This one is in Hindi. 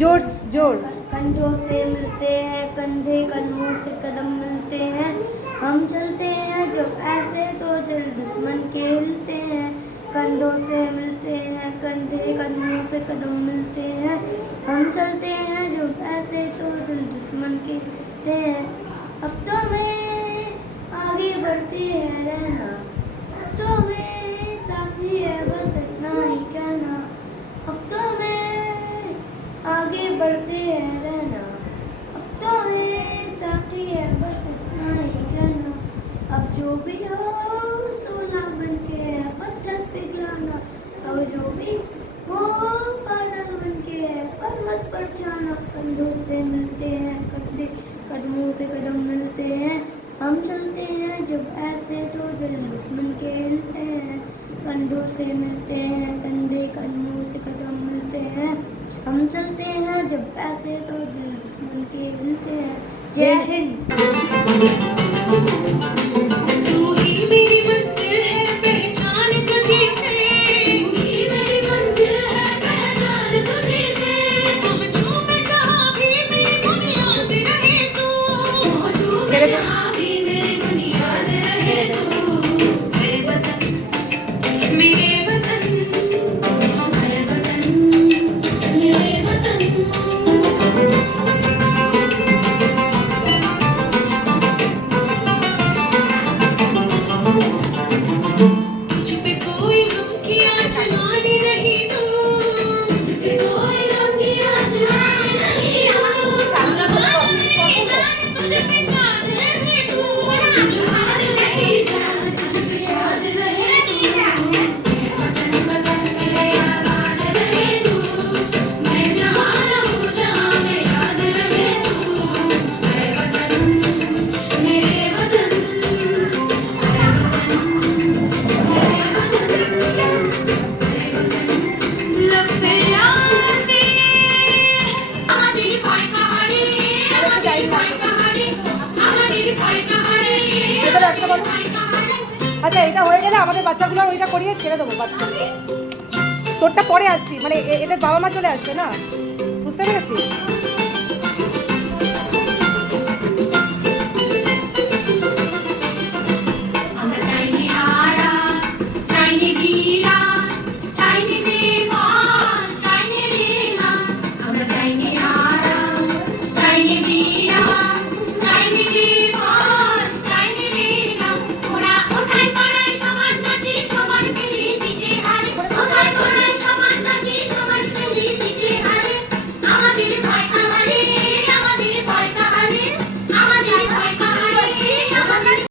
जोर जोर। कंधों से मिलते हैं कंधे, कदमों से कदम मिलते हैं, हम चलते हैं जब ऐसे तो दिल दुश्मन के हिलते हैं। कंधों से मिलते हैं कंधे, कदमों से कदम मिलते हैं, हम चलते हैं जब ऐसे तो दिल दुश्मन के हिलते हैं। अब तो मैं आगे बढ़ती है रहना, अब तो मैं साथी है बस इतना ही कहना। अब तो मैं आगे बढ़ते हैं रहना, अब तो मैं साथी है बस इतना ही कहना। अब जो भी हो सोना बन के पत्थर पिघलाना, अब जो भी हो बादल बन के पर्वत पर जाना। कंधों से मिलते हैं कंधे, कदमों से कदम मिलते हैं, हम चलते हैं जब ऐसे तो दिल दुश्मन के हिलते हैं। कंधों से मिलते हैं कंधे, कदमों से कदम मिलते हैं, हम चलते हैं जब ऐसे तो दिल दुश्मन के हिलते हैं। जय हिंद। तू ही मेरी मंजिल है पहचान तुझे से, तू ही मेरी मंजिल है पहचान तुझे से, पहुंचूं मैं जहां भी मेरी बुनियाद रहे तू, पहुंचूं मैं जहां भी मेरी बुनियाद रहे तू। मेरे वतन मेरे वतन मेरे वतन मेरे वतन। मुझ पे कोई गम की आँच लाने नहीं दो, तुझे कोई गम की आँच लाने नहीं दो। तुझ पे शाद रहे तू, शाद रहे जान तुझ पे शाद रहे तू। वतन वतन मेरे आबाद रहे तू, मैं जहाँ रहूँ जहाँ में याद रहे तू। मेरे वतन मेरे वतन लगते आते আমাদের ভয় কাহারে, আমাদের ভয় কাহারে, আমাদের ভয় কাহারে, এবার একটা বলো। ভয় কাহারে। আচ্ছা, এটা হয়ে গেলে আমাদের বাচ্চাগুলো ওইটা করিয়ে ছেড়ে দেবো। বাচ্চা তোরটা পরে আসছি, মানে এদের বাবা মা চলে আসবে না, বুঝতে পেরেছিস?